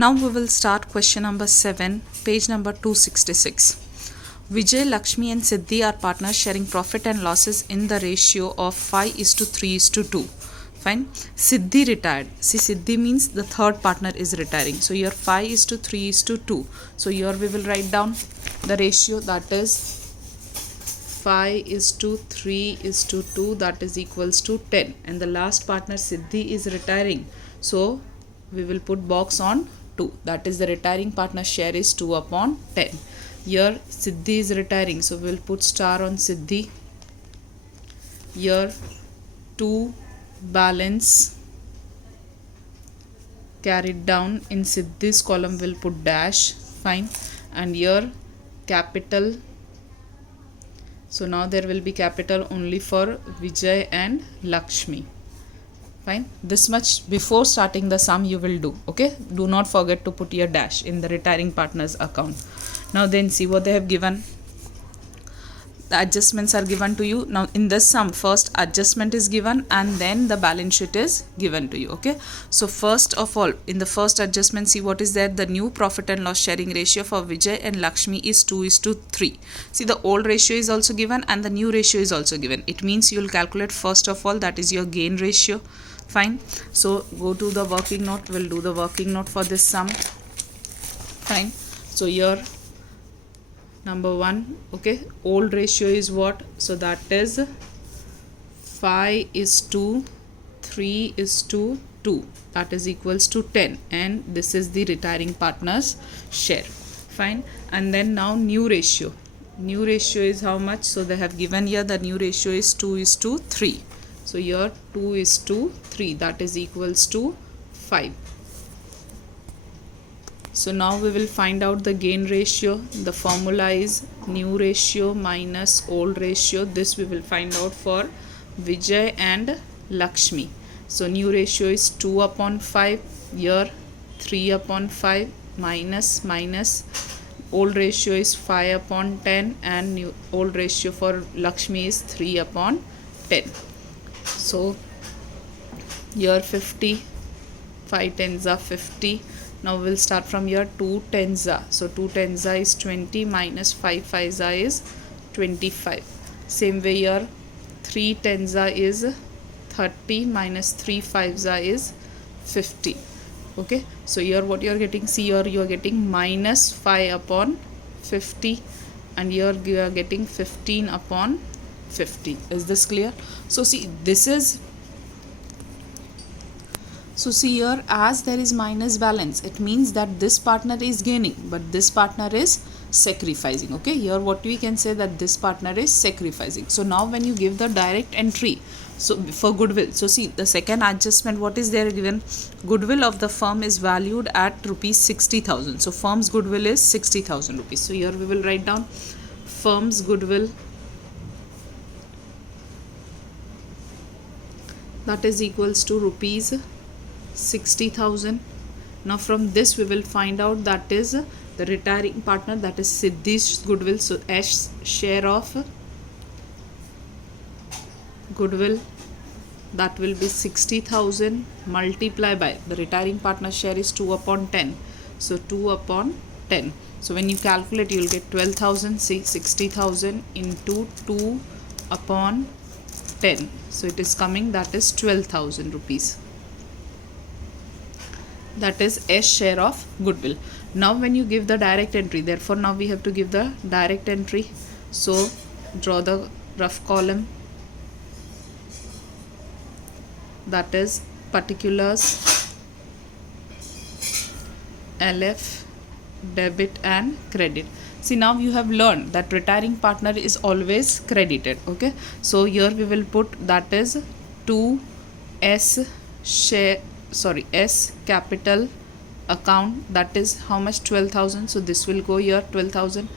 Now we will start question number 7, page number 266. Vijay, Lakshmi and Siddhi are partners sharing profit and losses in the ratio of 5:3:2. Fine. Siddhi retired. See, Siddhi means the third partner is retiring. So here 5:3:2. So here we will write down the ratio, that is 5:3:2, that is equals to 10. And the last partner Siddhi is retiring. So we will put box on 2. That is the retiring partner share is 2/10. Here Siddhi is retiring. So we will put star on Siddhi. Here 2 balance carried down in Siddhi's column will put dash. Fine. And here capital. So now there will be capital only for Vijay and Lakshmi. Fine. This much before starting the sum you will do. Okay. Do not forget to put your dash in the retiring partner's account. Now then see what they have given. The adjustments are given to you. Now in this sum, first adjustment is given and then the balance sheet is given to you. Okay. So first of all, in the first adjustment, see what is there. The new profit and loss sharing ratio for Vijay and Lakshmi is 2:3. See, the old ratio is also given and the new ratio is also given. It means you will calculate first of all, that is your gain ratio. Fine. So go to the working note. We'll do the working note for this sum. Fine. So here number 1, okay, old ratio is what? So that is 5:3:2, that is equals to 10, and this is the retiring partner's share. Fine. And then now new ratio is how much? So they have given here the new ratio is 2:3. So here 2:3, that is equals to 5. So now we will find out the gain ratio. The formula is new ratio minus old ratio. This we will find out for Vijay and Lakshmi. So new ratio is 2/5. Here 3/5 minus old ratio is 5/10, and new old ratio for Lakshmi is 3/10. So here 50, 5 tens are 50. Now we will start from here. 2 tens are, so 2 tens are is 20 minus 5 fives are is 25. Same way here 3 tens are is 30 minus 3 fives are is 50. Okay. So here what you are getting, see here you are getting minus 5/50, and here you are getting 15/50. Is this clear? So see, this is, so see here, as there is minus balance, it means that this partner is gaining but this partner is sacrificing. Okay. Here what we can say, that this partner is sacrificing. So now when you give the direct entry, so for goodwill, so see the second adjustment, what is there given? Goodwill of the firm is valued at rupees 60,000. So firm's goodwill is 60,000 rupees. So here we will write down firm's goodwill, that is equals to rupees 60,000. Now from this we will find out that is the retiring partner, that is Siddhi's goodwill. So S share of goodwill, that will be 60,000 multiply by the retiring partner share is 2/10. So 2/10. So when you calculate, you will get 12,000. See, 60,000 into 2/10. So it is coming, that is 12,000 rupees. That is S share of goodwill. Now when you give the direct entry, therefore now we have to give the direct entry. So draw the rough column, that is particulars, LF, debit and credit. See, now you have learned that retiring partner is always credited. Okay. So here we will put, that is 2S share, sorry, S capital account, that is how much? 12,000. So this will go here, 12,000.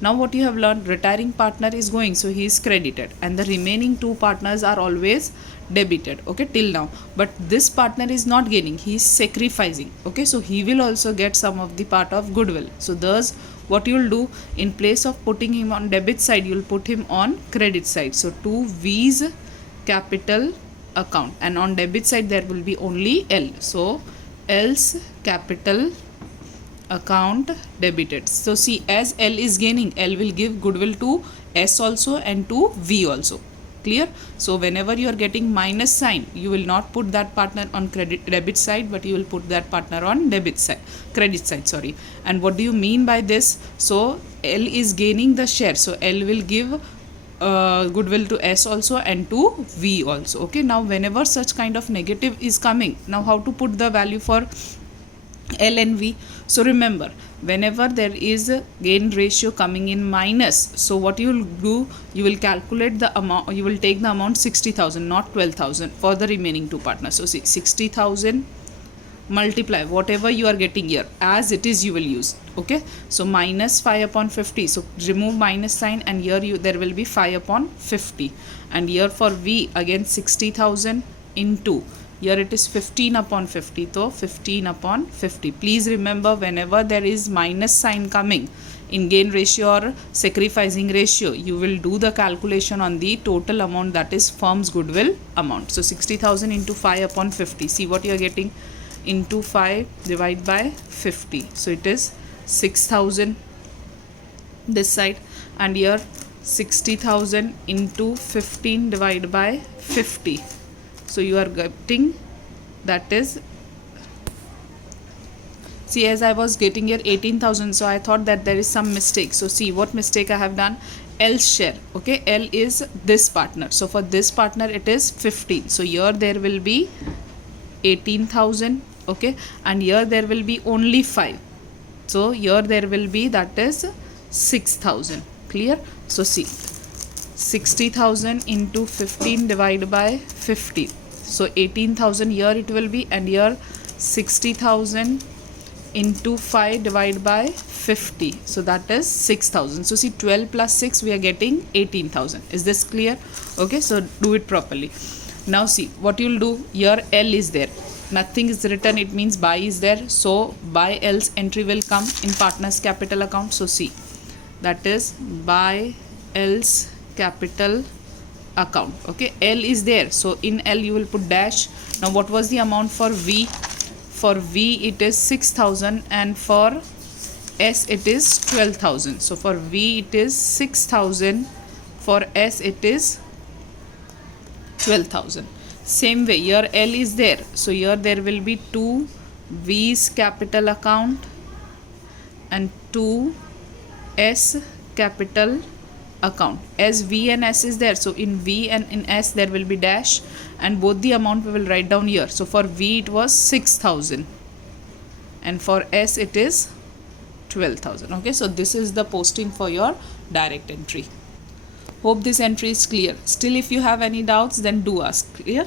Now what you have learned, retiring partner is going, so he is credited, and the remaining 2 partners are always debited. Okay, till now. But this partner is not gaining, he is sacrificing. Okay, so he will also get some of the part of goodwill. So thus what you will do, in place of putting him on debit side, you will put him on credit side. So 2 V's capital account, and on debit side there will be only L. So L's capital account debited. So see, as L is gaining, L will give goodwill to S also and to V also. Clear? So whenever you are getting minus sign, you will not put that partner on debit side, but you will put that partner on credit side, sorry. And what do you mean by this? So L is gaining the share, so L will give goodwill to S also and to V also. Okay, now whenever such kind of negative is coming, now how to put the value for L and V? So remember, whenever there is a gain ratio coming in minus, so what you will do, you will calculate the amount, you will take the amount 60,000, not 12,000 for the remaining two partners. So see, 60,000 multiply whatever you are getting here, as it is you will use. Okay, so minus 5 upon 50, so remove minus sign, and here there will be 5 upon 50, and here for V again 60,000 into, here it is 15 upon 50, so 15 upon 50. Please remember, whenever there is minus sign coming in gain ratio or sacrificing ratio, you will do the calculation on the total amount, that is firm's goodwill amount. So 60,000 into 5 upon 50, see what you are getting, into 5 divided by 50, so it is 6,000 this side, and here 60,000 into 15 divided by 50, so you are getting, that is, see, as I was getting here 18,000, so I thought that there is some mistake. So see what mistake I have done. L's share, okay, L is this partner, so for this partner it is 15, so here there will be 18,000, okay, and here there will be only 5, so here there will be, that is 6,000. Clear? So see, 60,000 into 15 divided by 50, so 18,000 here it will be, and here 60,000 into 5 divided by 50, so that is 6,000. So see, 12 plus 6 we are getting 18,000. Is this clear? Okay, so do it properly. Now see what you will do. Here L is there, nothing is written, it means buy is there, so buy L's entry will come in partners capital account. So see, that is buy L's capital account. Okay, L is there, so in L you will put dash. Now what was the amount for V? For V it is 6,000, and for S it is 12,000. So for V it is 6,000, for S it is 12,000. Same way, here L is there, so here there will be 2 V's capital account and 2 S capital account. As V and S is there, so in V and in S there will be dash, and both the amount we will write down here. So for V it was 6,000, and for S it is 12,000. Okay, so this is the posting for your direct entry. Hope this entry is clear. Still, if you have any doubts, then do ask. Clear?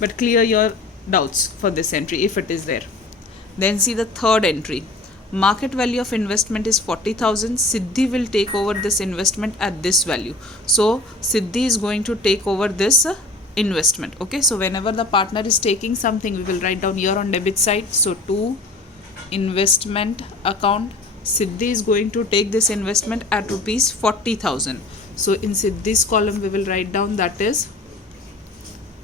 But clear your doubts for this entry if it is there. Then see the third entry. Market value of investment is 40,000. Siddhi will take over this investment at this value. So Siddhi is going to take over this investment. Okay, so whenever the partner is taking something, we will write down here on debit side. So to investment account, Siddhi is going to take this investment at rupees 40,000. So in Siddhi's column we will write down, that is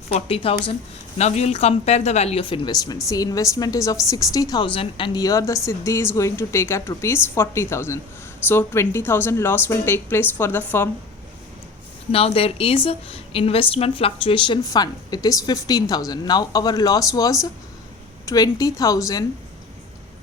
40,000. Now we will compare the value of investment. See, investment is of 60,000, and here the Siddhi is going to take at rupees 40,000. So 20,000 loss will take place for the firm. Now there is investment fluctuation fund. It is 15,000. Now our loss was 20,000.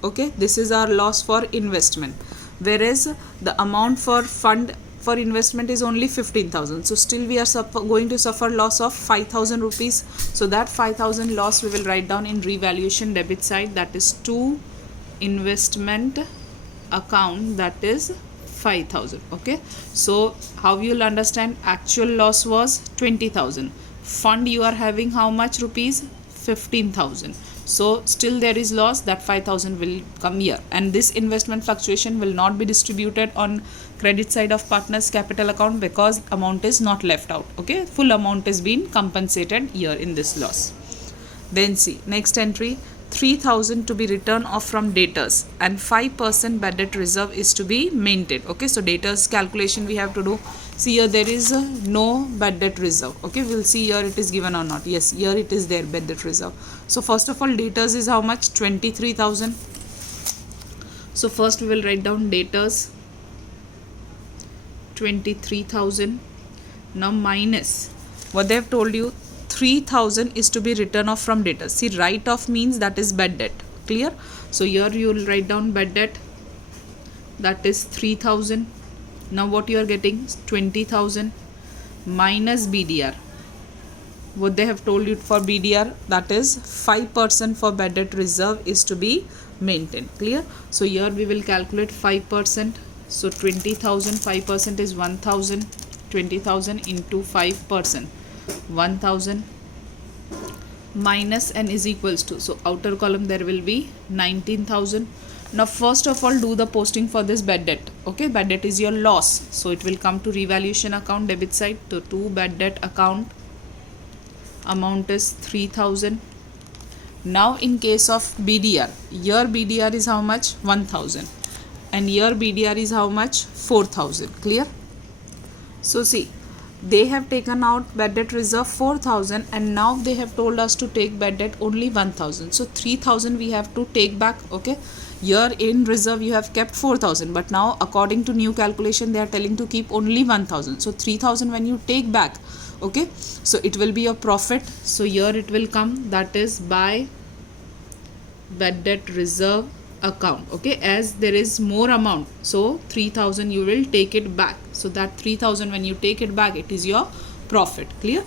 Okay, this is our loss for investment, whereas the amount for fund for investment is only 15,000. So still we are going to suffer loss of 5,000 rupees. So that 5,000 loss we will write down in revaluation debit side, that is to investment account, that is 5,000. Okay, so how you will understand, actual loss was 20,000, fund you are having how much rupees? 15,000. So still there is loss, that 5,000 will come here, and this investment fluctuation will not be distributed on credit side of partners capital account because amount is not left out. Okay, full amount is being compensated here in this loss. Then see next entry, 3,000 to be written off from debtors and 5% bad debt reserve is to be maintained. Okay, so debtors calculation we have to do. See here there is no bad debt reserve. Okay, we'll see here it is given or not. Yes, here it is there, bad debt reserve. So first of all, debtors is how much? 23,000. So first we will write down debtors 23,000. Now minus what they have told you, 3,000 is to be written off from debtors. See, write off means that is bad debt. Clear? So here you will write down bad debt, that is 3,000. Now what you are getting, 20,000 minus BDR. What they have told you for BDR, that is 5% for bad debt reserve is to be maintained. Clear? So here we will calculate 5%. So 20,000, 5% is 1,000. 20,000 into 5%, 1,000 minus n is equals to, so outer column there will be 19,000. Now first of all do the posting for this bad debt. Okay, bad debt is your loss, so it will come to revaluation account debit side. So to bad debt account, amount is 3,000. Now in case of BDR, your BDR is how much, 1,000, and your BDR is how much, 4,000. Clear? So see, they have taken out bad debt reserve 4,000 and now they have told us to take bad debt only 1,000. So 3,000 we have to take back. Okay, here in reserve you have kept 4,000, but now according to new calculation they are telling to keep only 1,000. So 3,000 when you take back, okay, so it will be your profit. So here it will come, that is by bad debt reserve account. Okay, as there is more amount, so 3,000 you will take it back. So that 3,000 when you take it back, it is your profit. Clear?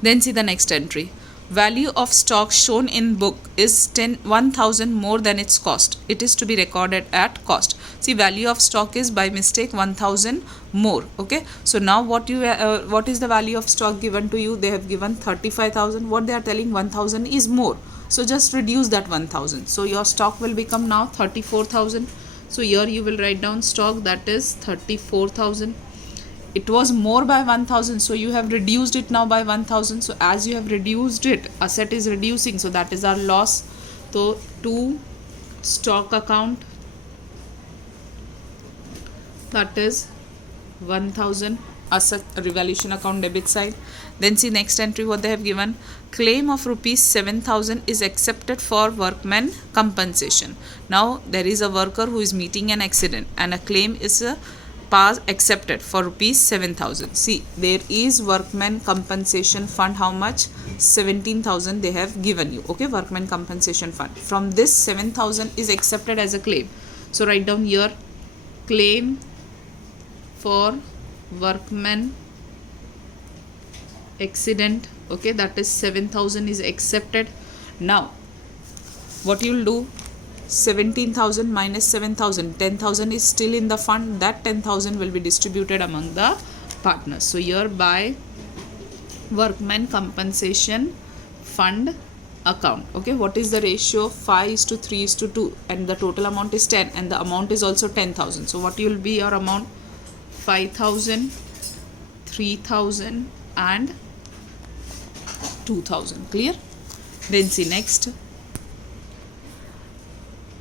Then see the next entry. Value of stock shown in book is 1,000 more than its cost. It is to be recorded at cost. See, value of stock is by mistake 1,000 more. Okay, so now what is the value of stock given to you? They have given 35,000. What they are telling, 1,000 is more. So just reduce that 1,000. So your stock will become now 34,000. So here you will write down stock, that is 34,000. It was more by 1,000, so you have reduced it now by 1,000. So as you have reduced it, asset is reducing, so that is our loss. So to stock account, that is 1,000, asset revaluation account debit side. Then see next entry, what they have given, claim of rupees 7,000 is accepted for workman compensation. Now there is a worker who is meeting an accident and a claim is accepted for rupees 7,000. See, there is workman compensation fund, how much, 17,000 they have given you. Okay, workman compensation fund, from this 7,000 is accepted as a claim. So write down here, claim for workman accident. Okay, that is 7,000 is accepted. Now what you will do, 17,000 minus 7,000, 10,000 is still in the fund. That 10,000 will be distributed among the partners. So here by workman compensation fund account. Okay, what is the ratio? 5:3:2, and the total amount is 10 and the amount is also 10,000. So what will be your amount? 5,000, 3,000 and 2,000. Clear? Then see next,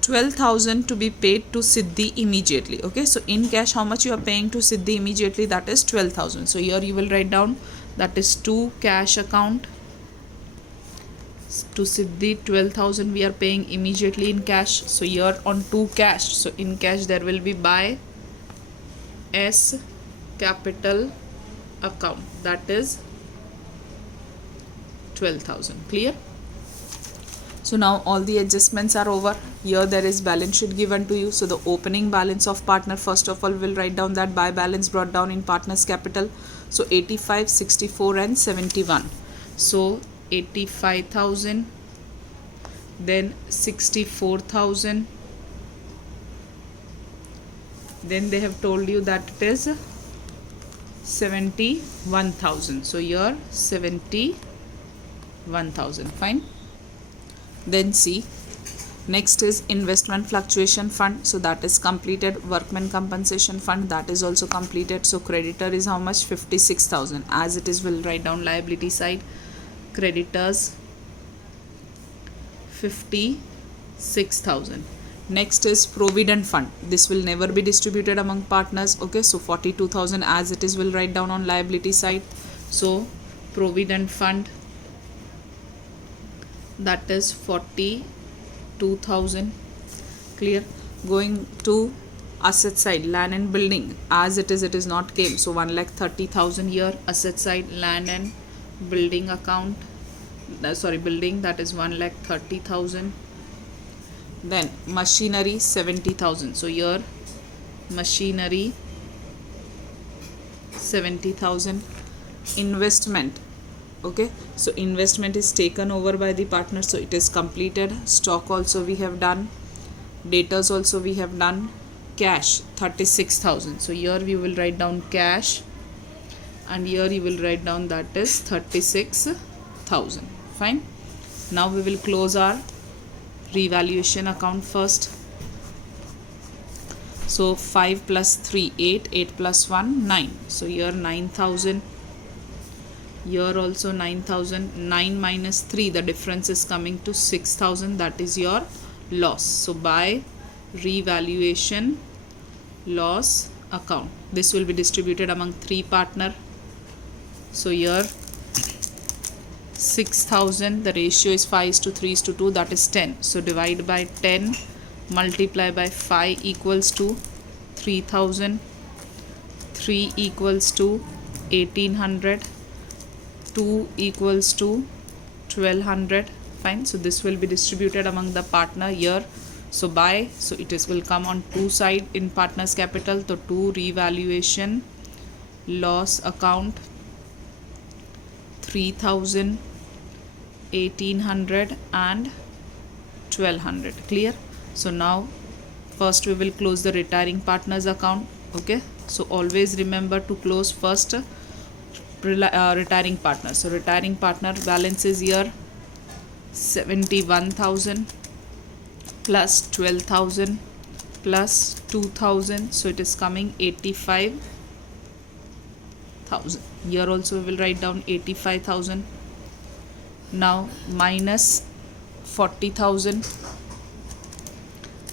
12,000 to be paid to Siddhi immediately. Okay, so in cash how much you are paying to Siddhi immediately? That is 12,000. So here you will write down, that is to cash account, to Siddhi 12,000 we are paying immediately in cash. So here on to cash, so in cash there will be by S capital account, that is 12,000. Clear? So now all the adjustments are over. Here there is balance sheet given to you. So the opening balance of partner, first of all we'll write down that by balance brought down in partner's capital. So 85, 64 and 71. So 85,000, then 64,000, then they have told you that it is 71,000. So here 71,000. Fine. Then see, next is investment fluctuation fund. So that is completed. Workman compensation fund, that is also completed. So creditor is how much? 56,000. As it is, we'll write down liability side. Creditors 56,000. Next is provident fund. This will never be distributed among partners. Okay, so 42,000 as it is, we'll write down on liability side. So provident fund, that is 42,000. Clear? Going to asset side, land and building, as it is not came, so 1,30,000 here. Asset side, land and building account, building, that is 1,30,000. Then machinery 70,000, so here machinery 70,000. Investment, okay, so investment is taken over by the partner, so it is completed. Stock also we have done, debtors also we have done. Cash 36,000, so here we will write down cash, and here you will write down that is 36,000. Fine. Now we will close our revaluation account first. So 5 plus 3 8, 8 plus 1 9, so here 9,000, here also 9,000. 9 minus 3, the difference is coming to 6,000, that is your loss. So by revaluation loss account, this will be distributed among 3 partner. So here 6,000, the ratio is 5:3:2, that is 10. So divide by 10, multiply by 5 equals to 3,000. 3 equals to 1,800. 2 equals to 1,200. Fine. So this will be distributed among the partner here. So it will come on 2 side in partner's capital. So 2 revaluation loss account, 3,000, 1,800 and 1,200. Clear? So now first we will close the retiring partners account. Okay, so always remember to close first retiring partner. So retiring partner balance is here 71,000 plus 12,000 plus 2,000, so it is coming 85,000. Here also we will write down 85,000. Now minus 40,000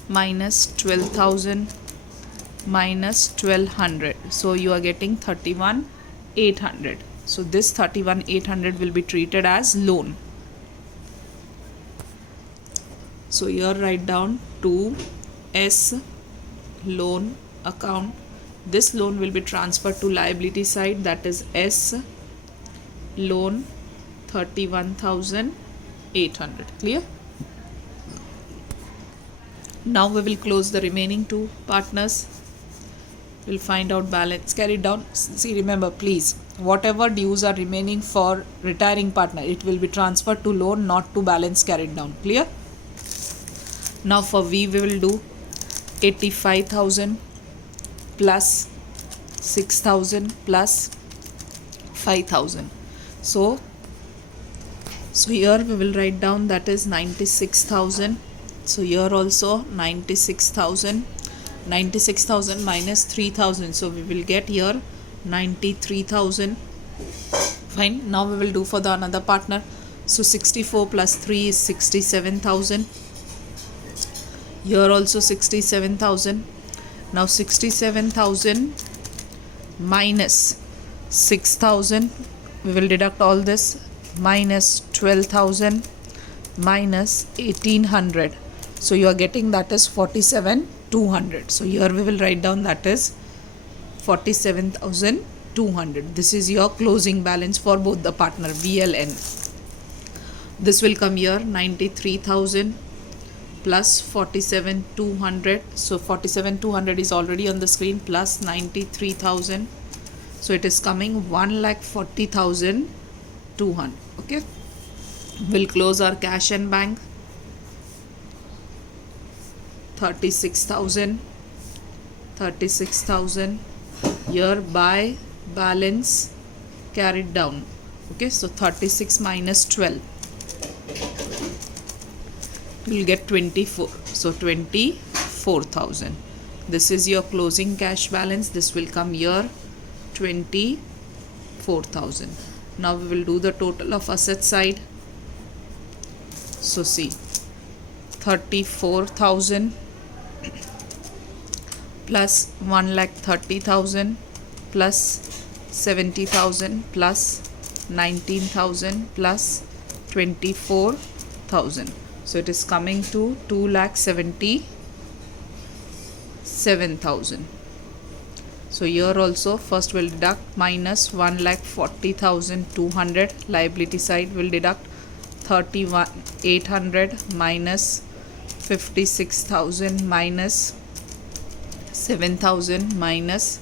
minus 12,000 minus 1,200, so you are getting 31,800. So this 31,800 will be treated as loan. So here write down 2S loan account. This loan will be transferred to liability side, that is S loan 31,800. Clear? Now we will close the remaining 2 partners. We'll find out balance carried down. See, remember please, whatever dues are remaining for retiring partner, it will be transferred to loan, not to balance carried down. Clear? Now for V we will do 85,000 plus 6,000 plus 5,000. So here we will write down that is 96,000. So here also 96,000. 96,000 minus 3,000. So we will get here 93,000. Fine. Now we will do for the another partner. So 64 plus 3 is 67,000. Here also 67,000. Now 67,000 minus 6,000. We will deduct all this, minus 12,000 minus 1,800. So you are getting that is 47,200. So here we will write down that is 47,200. This is your closing balance for both the partner VLN. This will come here 93,000 plus 47,200. So 47,200 is already on the screen, plus 93,000. So it is coming 1,40,200. Okay, we'll close our cash and bank. 36,000. 36,000 here by balance carried down. Okay, so 36 minus 12, you will get 24. So 24,000. This is your closing cash balance. This will come here 24,000. Now we will do the total of asset side. So see, 34,000 plus 1,30,000 plus 70,000 plus 19,000 plus 24,000. So it is coming to 2,70,000. 7,000. So here also first we'll deduct minus 1,40,200. Liability side will deduct 31,800 minus 56,000 minus 7,000 minus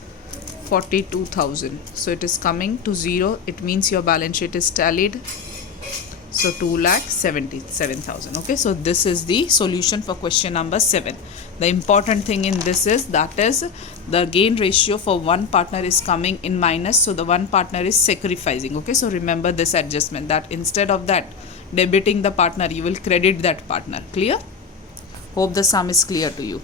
42,000. So it is coming to 0. It means your balance sheet is tallied. So 2,77,000. Okay, so this is the solution for question number 7. The important thing in this is that is the gain ratio for one partner is coming in minus, so the one partner is sacrificing. Okay, so remember this adjustment, that instead of that debiting the partner, you will credit that partner. Clear? Hope the sum is clear to you.